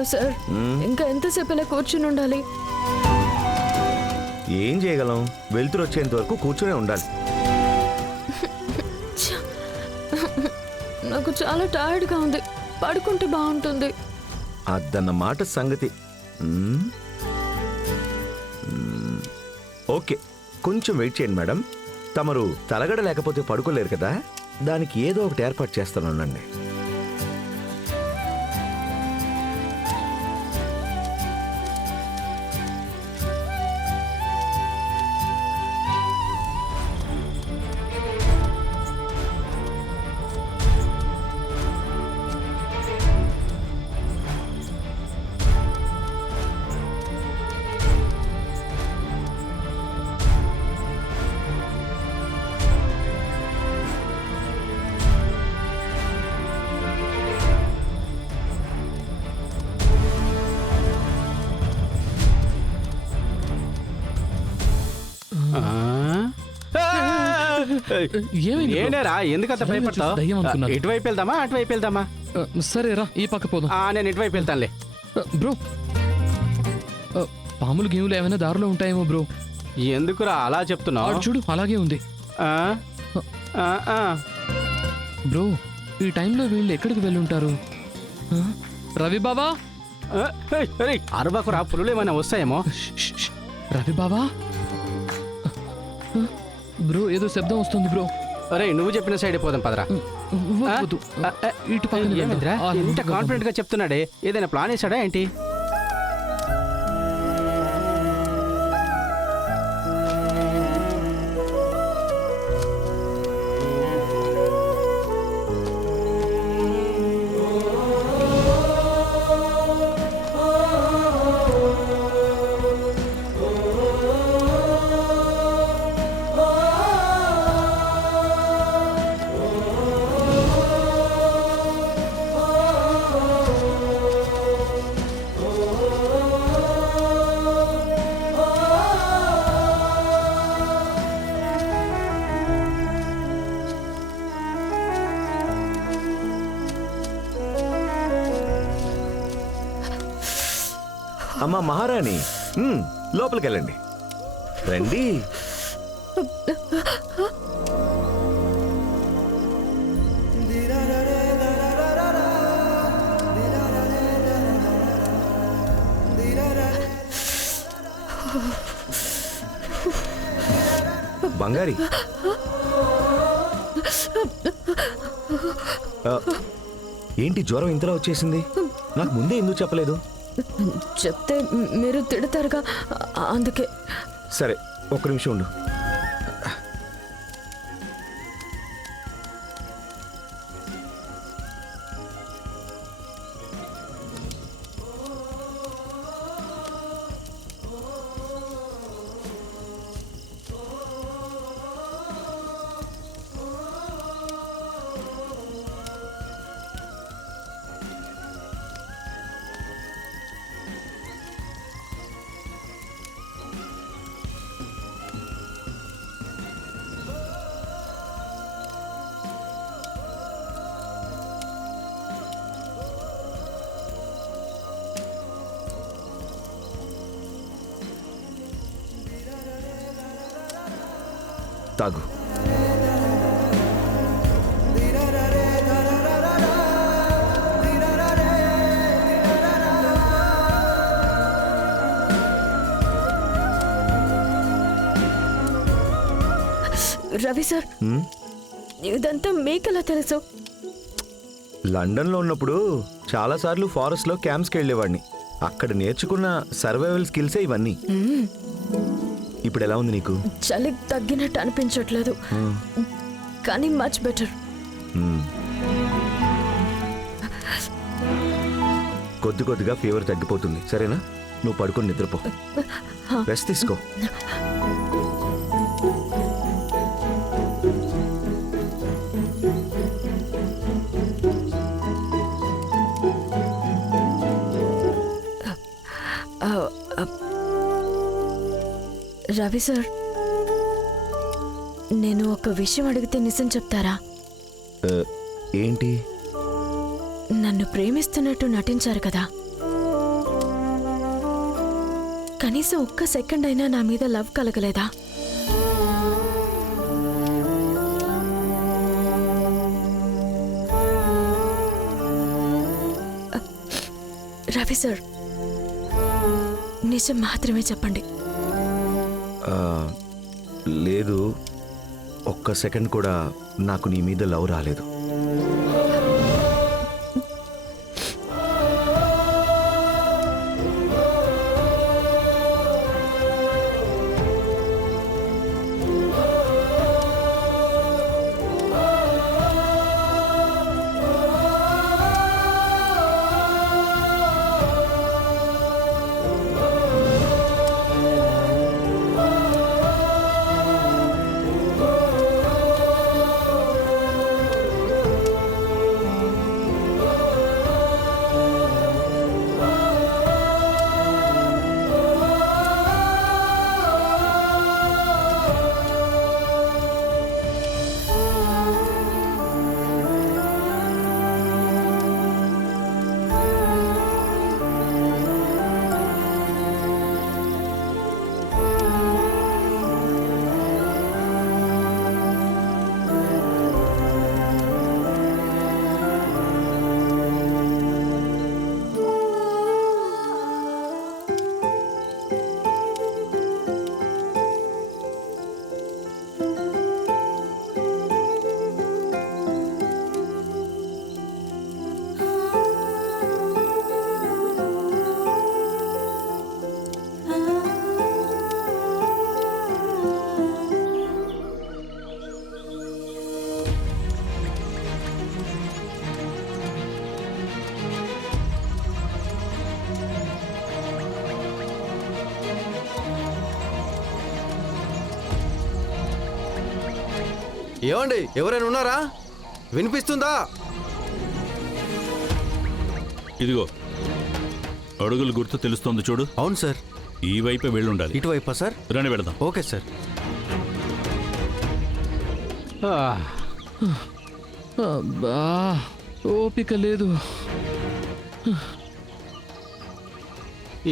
Hello sir, ఇంకా ఎంతసేపు ఇలా కూర్చుని ఉండాలి? ఏం చేయగలం, వెళ్తురు వచ్చేంత వరకు కూర్చునే ఉండాలి. నాకు చాలా టైర్డ్గా ఉంది, పడుకుంటే బాగుంటుంది. అదన్నమాట సంగతి. ఓకే, కొంచెం వెయిట్ చేయండి మేడం. తమరు తలగడ లేకపోతే పడుకోలేరు కదా, దానికి ఏదో ఒకటి ఏర్పాటు చేస్తానండి. ఏనేరా ఎందుకంత భయపడతావు? ఇటువైపు వెళ్దామా అటువైపు వెళ్దామా? సరేరా, ఈ పక్క పోదాం. నేను ఇటువైపు వెళ్తానులే. బ్రో, పాములు గేములు ఏమైనా దారిలో ఉంటాయేమో బ్రో. ఎందుకురా అలా చెప్తున్నావు? చూడు, అలాగే ఉంది. బ్రో, ఈ టైంలో వీళ్ళు ఎక్కడికి వెళ్ళుంటారు? రవి బాబా, అరవకురా, పులులు ఏమైనా వస్తాయేమో. రవి బాబా బ్రో, ఏదో శబ్దం వస్తుంది బ్రో. అరే, నువ్వు చెప్పిన సైడ్ పోదాం పదరా. ఇటు పక్కన. ఏమిద్రా ఇంత కాన్ఫిడెంట్ గా చెప్తున్నాడే, ఏదైనా ప్లాన్ వేసాడా ఏంటి? అమ్మా మహారాణి, లోపలికి వెళ్ళండి. రండి. బంగారి, ఏంటి జ్వరం ఇంతలా వచ్చేసింది? నాకు ముందే ఎందుకు చెప్పలేదు? చెప్తే మీరు తిడతారుగా, అందుకే. సరే, ఒక్క నిమిషం ఉండు. తాగు. రవి సార్, ఇదంతా మీకెలా తెలుసు? లండన్లో ఉన్నప్పుడు చాలాసార్లు ఫారెస్ట్లో క్యాంప్స్కి వెళ్ళేవాడిని. అక్కడ నేర్చుకున్న సర్వైవల్ స్కిల్సే ఇవన్నీ. ఇప్పుడు ఎలా ఉంది నీకు? చలి తగ్గినట్టు అనిపించట్లేదు, కానీ మచ్ బెటర్. కొద్ది కొద్దిగా ఫీవర్ తగ్గిపోతుంది, సరేనా? నువ్వు పడుకొని నిద్రపో, రెస్ట్ తీసుకో. రవి సార్, నేను ఒక విషయం అడిగితే నిజం చెప్తారా? ఏంటి? నన్ను ప్రేమిస్తున్నట్టు నటించారు కదా, కనీసం ఒక్క సెకండ్ అయినా నా మీద లవ్ కలగలేదా? రవి సార్, నిజం మాత్రమే చెప్పండి. ఆ, లేదు, ఒక్క సెకండ్ కూడా నాకు నీ మీద లవ్ రాలేదు. ఏమండి, ఎవరైనా ఉన్నారా? వినిపిస్తుందా? ఇదిగో అడుగులు గుర్తు తెలుస్తోంది చూడు. అవును సార్. ఈ వైపే వెళ్ళుండాలి. ఇటువైపా సార్? రండి వెళదాం. Okay sir. అబ్బా, ఓపిక లేదు.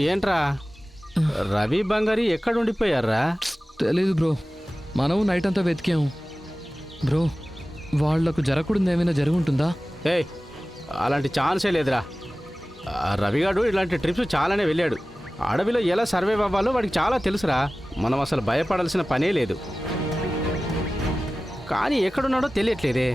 ఏంట్రా రవి బంగారి ఎక్కడ ఉండిపోయారా? తెలీదు బ్రో, మనం నైట్ అంతా వెతికాం. బ్రో, వాళ్లకు జరగకూడదు ఏమైనా జరుగుంటుందా? ఏయ్, అలాంటి ఛాన్సే లేదురా. రవిగాడు ఇలాంటి ట్రిప్స్ చాలానే వెళ్ళాడు. అడవిలో ఎలా సర్వైవ్ అవ్వాలో వాడికి చాలా తెలుసురా. మనం అసలు భయపడాల్సిన పనే లేదు. కానీ ఎక్కడున్నాడో తెలియట్లేదే.